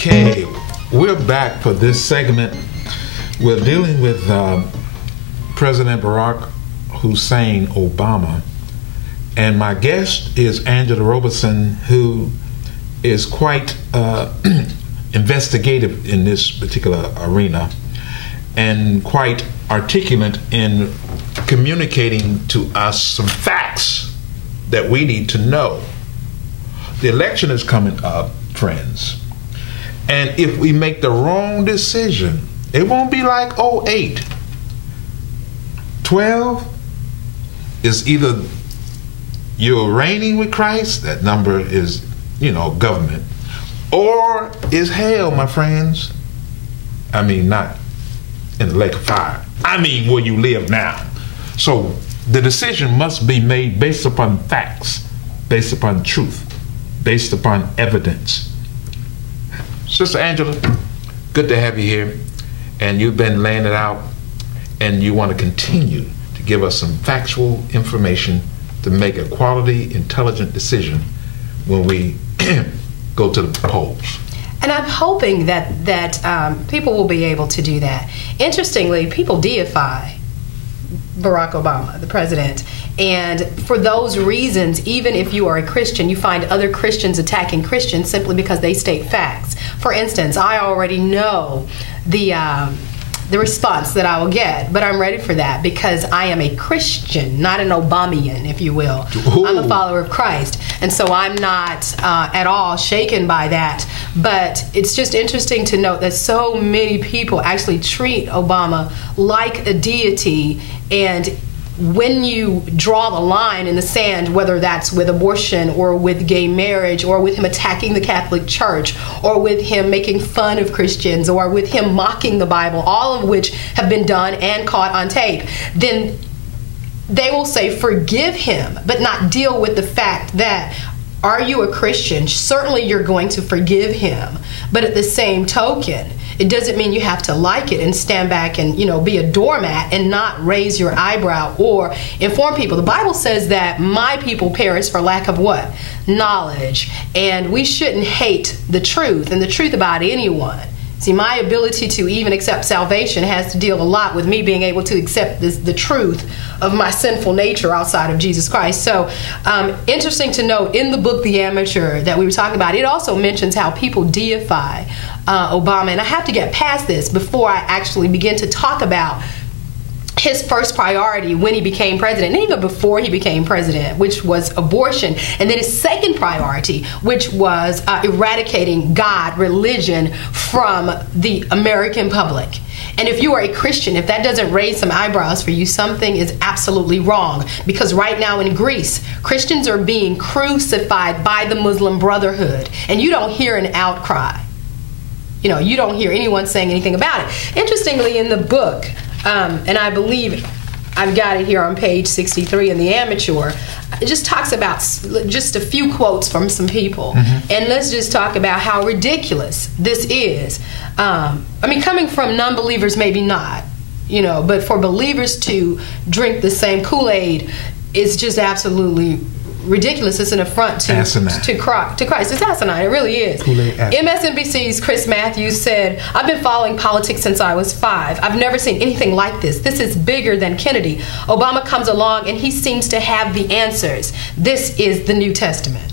Okay, we're back for this segment. We're dealing with President Barack Hussein Obama, and my guest is Angela Roberson, who is quite investigative in this particular arena and quite articulate in communicating to us some facts that we need to know. The election is coming up, friends. And if we make the wrong decision, it won't be like 08. 12 is either you're reigning with Christ, that number is, government, or is hell, my friends. I mean, not in the lake of fire. I mean, where you live now. So the decision must be made based upon facts, based upon truth, based upon evidence. Sister Angela, good to have you here, and you've been laying it out, and you want to continue to give us some factual information to make a quality, intelligent decision when we go to the polls. And I'm hoping that people will be able to do that. Interestingly, people deify Barack Obama, the president, and for those reasons, even if you are a Christian, you find other Christians attacking Christians simply because they state facts. For instance, I already know the response that I will get, but I'm ready for that because I am a Christian, not an Obamian, if you will. Ooh. I'm a follower of Christ, and so I'm not at all shaken by that. But it's just interesting to note that so many people actually treat Obama like a deity, and when you draw the line in the sand, whether that's with abortion or with gay marriage or with him attacking the Catholic Church or with him making fun of Christians or with him mocking the Bible, all of which have been done and caught on tape, then they will say forgive him, but not deal with the fact that, are you a Christian? Certainly you're going to forgive him, but at the same token, it doesn't mean you have to like it and stand back and, be a doormat and not raise your eyebrow or inform people. The Bible says that my people perish for lack of what? Knowledge. And we shouldn't hate the truth and the truth about anyone. See, my ability to even accept salvation has to deal a lot with me being able to accept the truth of my sinful nature outside of Jesus Christ. So, interesting to note, in the book The Amateur that we were talking about, it also mentions how people deify Obama. And I have to get past this before I actually begin to talk about his first priority when he became president, and even before he became president, which was abortion, and then his second priority, which was eradicating God, religion, from the American public. And if you are a Christian, if that doesn't raise some eyebrows for you, something is absolutely wrong. Because right now in Greece, Christians are being crucified by the Muslim Brotherhood, and you don't hear an outcry. You don't hear anyone saying anything about it. Interestingly, in the book, and I believe I've got it here on page 63 in The Amateur, it just talks about just a few quotes from some people. Mm-hmm. And let's just talk about how ridiculous this is. Coming from non-believers, maybe not, but for believers to drink the same Kool-Aid is just absolutely ridiculous. It's an affront to Christ. It's asinine. It really is. MSNBC's Chris Matthews said, I've been following politics since I was 5. I've never seen anything like this. This is bigger than Kennedy. Obama comes along and he seems to have the answers. This is the New Testament.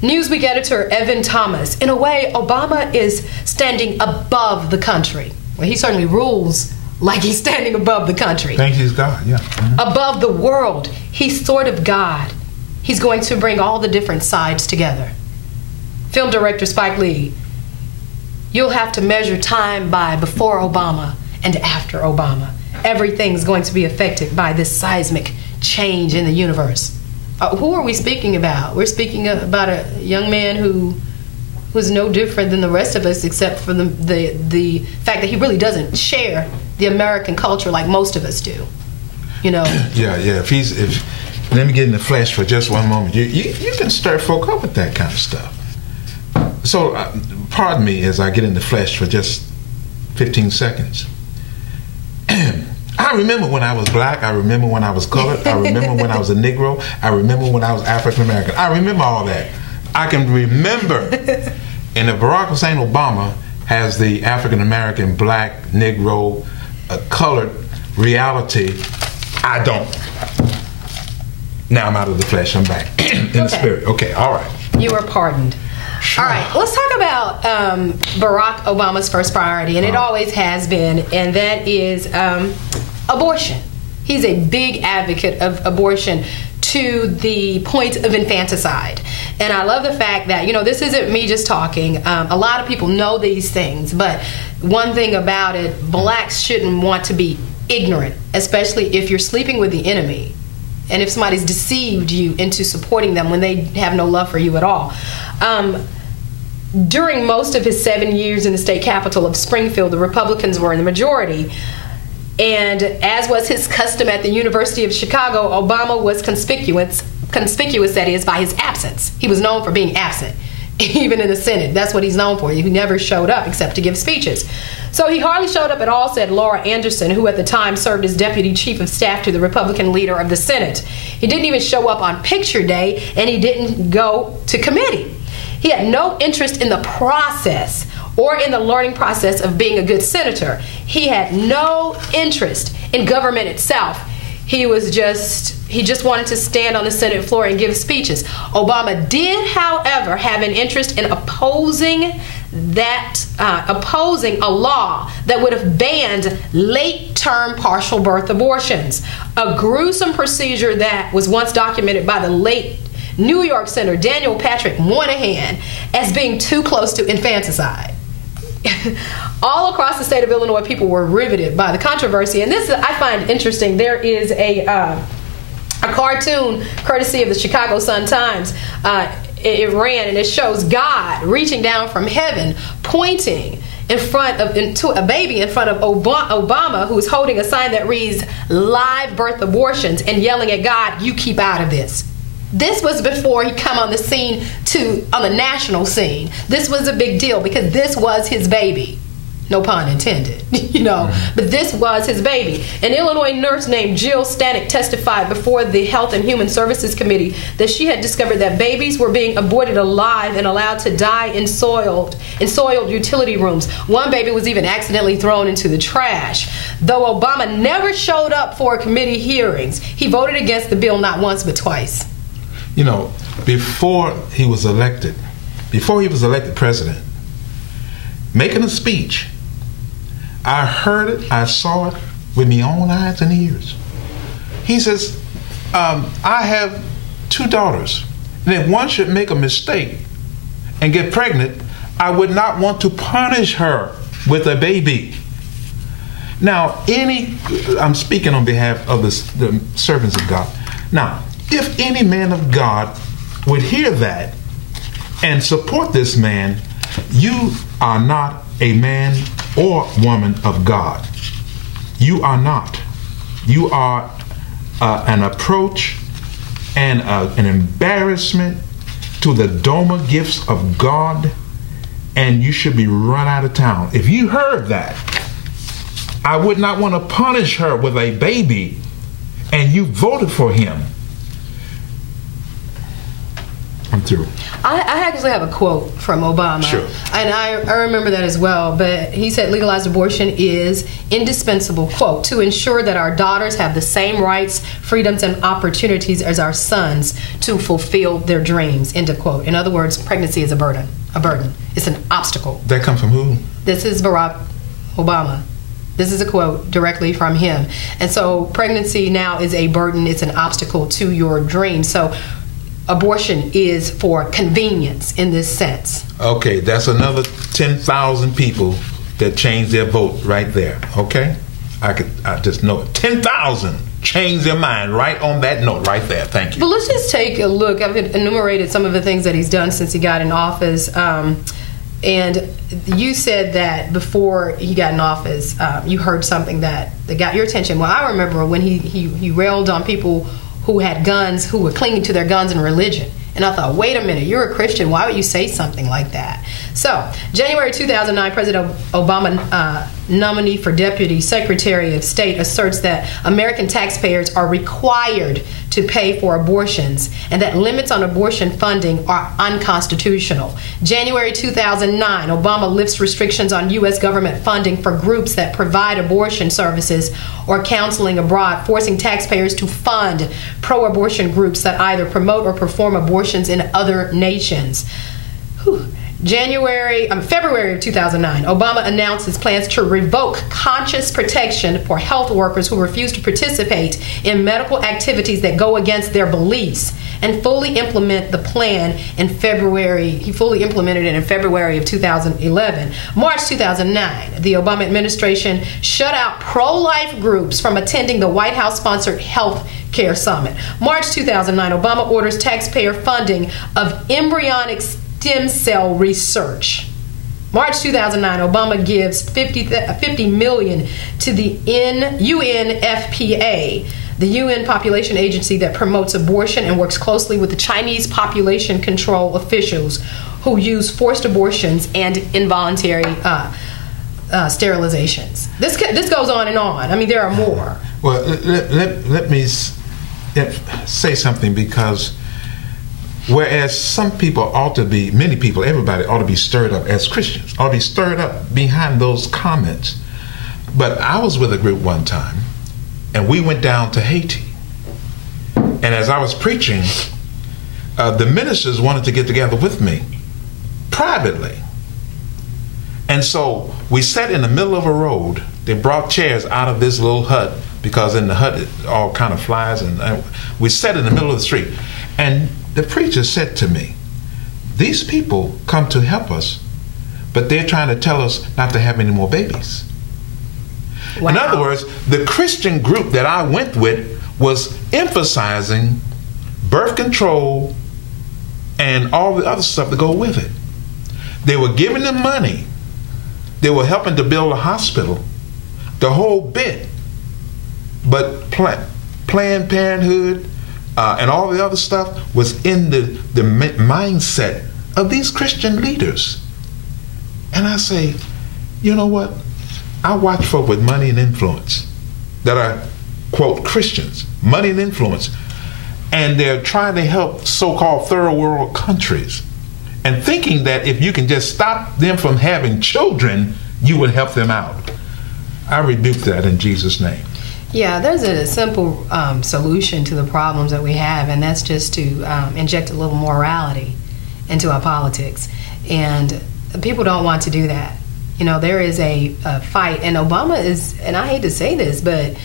Newsweek editor Evan Thomas, in a way, Obama is standing above the country. Well, he certainly rules like he's standing above the country. Thank he's God, yeah. Mm-hmm. Above the world. He's sort of God. He's going to bring all the different sides together. Film director Spike Lee, you'll have to measure time by before Obama and after Obama. Everything's going to be affected by this seismic change in the universe. Who are we speaking about? We're speaking about a young man who was no different than the rest of us, except for the fact that he really doesn't share the American culture like most of us do. Yeah. Let me get in the flesh for just one moment. You can stir folk up with that kind of stuff. So, pardon me as I get in the flesh for just 15 seconds. I remember when I was black. I remember when I was colored. I remember when I was a Negro. I remember when I was African American. I remember all that. I can remember And if Barack Hussein Obama has the African American, black, Negro, colored reality, I don't. Now I'm out of the flesh, I'm back in the spirit. Okay, all right. You are pardoned. All right, let's talk about Barack Obama's first priority, and it always has been, and that is abortion. He's a big advocate of abortion to the point of infanticide. And I love the fact that, you know, this isn't me just talking. A lot of people know these things, but one thing about it, blacks shouldn't want to be ignorant, especially if you're sleeping with the enemy and if somebody's deceived you into supporting them when they have no love for you at all. During most of his 7 years in the state capital of Springfield, the Republicans were in the majority. And as was his custom at the University of Chicago, Obama was conspicuous, that is, by his absence. He was known for being absent, even in the Senate. That's what he's known for. He never showed up except to give speeches. So he hardly showed up at all, said Laura Anderson, who at the time served as deputy chief of staff to the Republican leader of the Senate. He didn't even show up on picture day, and he didn't go to committee. He had no interest in the process or in the learning process of being a good senator. He had no interest in government itself. He just wanted to stand on the Senate floor and give speeches. Obama did, however, have an interest in opposing a law that would have banned late-term partial birth abortions, a gruesome procedure that was once documented by the late New York Senator Daniel Patrick Moynihan as being too close to infanticide. All across the state of Illinois, people were riveted by the controversy, and this I find interesting. There is a cartoon courtesy of the Chicago Sun-Times. It ran, and it shows God reaching down from heaven, pointing into a baby in front of Obama, who is holding a sign that reads "Live Birth Abortions," and yelling at God, "You keep out of this." This was before he come on the scene on the national scene. This was a big deal because this was his baby. No pun intended, you know, but this was his baby. An Illinois nurse named Jill Stanek testified before the Health and Human Services Committee that she had discovered that babies were being aborted alive and allowed to die in soiled utility rooms. One baby was even accidentally thrown into the trash. Though Obama never showed up for committee hearings, he voted against the bill not once but twice. You know, before he was elected president, making a speech, I heard it, I saw it with my own eyes and ears. He says, I have 2 daughters, and if one should make a mistake and get pregnant, I would not want to punish her with a baby. Now, I'm speaking on behalf of the servants of God. Now, if any man of God would hear that and support this man, you are not a man or woman of God. You are not. You are an approach and an embarrassment to the Doma gifts of God, and you should be run out of town. If you heard that, I would not want to punish her with a baby, and you voted for him. I'm through. I actually have a quote from Obama. Sure. And I remember that as well. But he said legalized abortion is indispensable, quote, to ensure that our daughters have the same rights, freedoms, and opportunities as our sons to fulfill their dreams, end of quote. In other words, pregnancy is a burden. It's an obstacle. That come from who? This is Barack Obama. This is a quote directly from him. And so pregnancy now is a burden. It's an obstacle to your dreams. So abortion is for convenience in this sense. Okay, that's another 10,000 people that changed their vote right there. Okay, I just know it. 10,000 changed their mind right on that note right there. Thank you. But let's just take a look. I've enumerated some of the things that he's done since he got in office. And you said that before he got in office, you heard something that got your attention. Well, I remember when he railed on people who had guns, who were clinging to their guns and religion. And I thought, wait a minute, you're a Christian. Why would you say something like that? So, January 2009, President Obama, nominee for Deputy Secretary of State, asserts that American taxpayers are required to pay for abortions, and that limits on abortion funding are unconstitutional. January 2009, Obama lifts restrictions on U.S. government funding for groups that provide abortion services or counseling abroad, forcing taxpayers to fund pro-abortion groups that either promote or perform abortions in other nations. February of 2009, Obama announced his plans to revoke conscious protection for health workers who refuse to participate in medical activities that go against their beliefs, and fully implement the plan in February. He fully implemented it in February of 2011. March 2009, the Obama administration shut out pro-life groups from attending the White House-sponsored health care summit. March 2009, Obama orders taxpayer funding of embryonic stem cell research. March 2009, Obama gives $50 million to the UNFPA, the UN population agency that promotes abortion and works closely with the Chinese population control officials who use forced abortions and involuntary sterilizations. This goes on and on. I mean, there are more. Well, let me say something, because whereas some people ought to be, many people, everybody ought to be stirred up as Christians, ought to be stirred up behind those comments. But I was with a group one time, and we went down to Haiti. And as I was preaching, the ministers wanted to get together with me privately. And so we sat in the middle of a road. They brought chairs out of this little hut, because in the hut it all kind of flies, and we sat in the middle of the street. And the preacher said to me, these people come to help us, but they're trying to tell us not to have any more babies. Wow. In other words, the Christian group that I went with was emphasizing birth control and all the other stuff that go with it. They were giving them money. They were helping to build a hospital, the whole bit. But Planned Parenthood and all the other stuff was in the mindset of these Christian leaders. And I say, you know what? I watch folk with money and influence that are, quote, Christians, money and influence, and they're trying to help so-called third world countries, and thinking that if you can just stop them from having children, you would help them out. I rebuke that in Jesus' name. Yeah, there's a simple solution to the problems that we have, and that's just to inject a little morality into our politics. And people don't want to do that. You know, there is a fight, and Obama is, and I hate to say this, but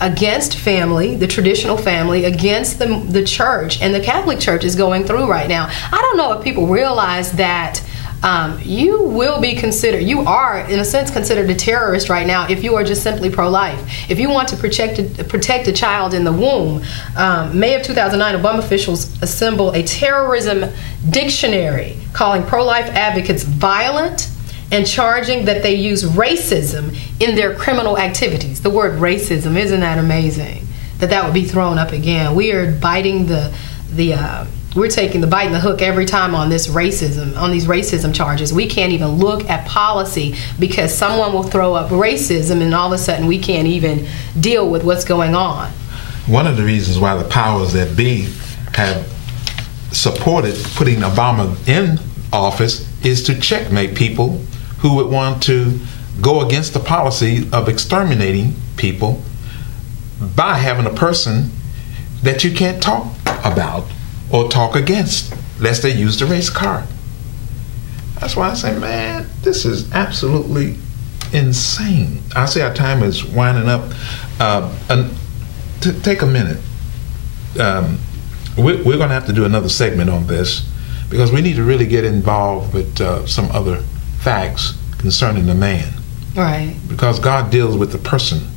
against family, the traditional family, against the church, and the Catholic Church is going through right now. I don't know if people realize that you will be considered, you are in a sense considered a terrorist right now if you are just simply pro-life. If you want to protect a child in the womb, May of 2009, Obama officials assembled a terrorism dictionary calling pro-life advocates violent and charging that they use racism in their criminal activities. The word racism, isn't that amazing? That would be thrown up again. We are biting we're taking the bite and the hook every time on this racism, on these racism charges. We can't even look at policy because someone will throw up racism, and all of a sudden we can't even deal with what's going on. One of the reasons why the powers that be have supported putting Obama in office is to checkmate people who would want to go against the policy of exterminating people by having a person that you can't talk about or talk against, lest they use the race card. That's why I say, man, this is absolutely insane. I say our time is winding up. Take a minute. We're going to have to do another segment on this, because we need to really get involved with some other facts concerning the man. Right. Because God deals with the person.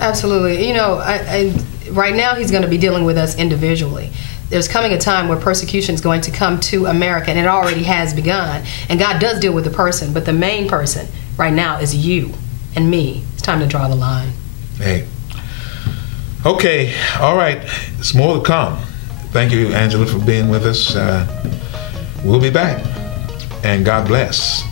Absolutely. You know, right now he's going to be dealing with us individually. There's coming a time where persecution is going to come to America, and it already has begun. And God does deal with the person, but the main person right now is you and me. It's time to draw the line. Hey. Okay. All right. It's more to come. Thank you, Angela, for being with us. We'll be back. And God bless.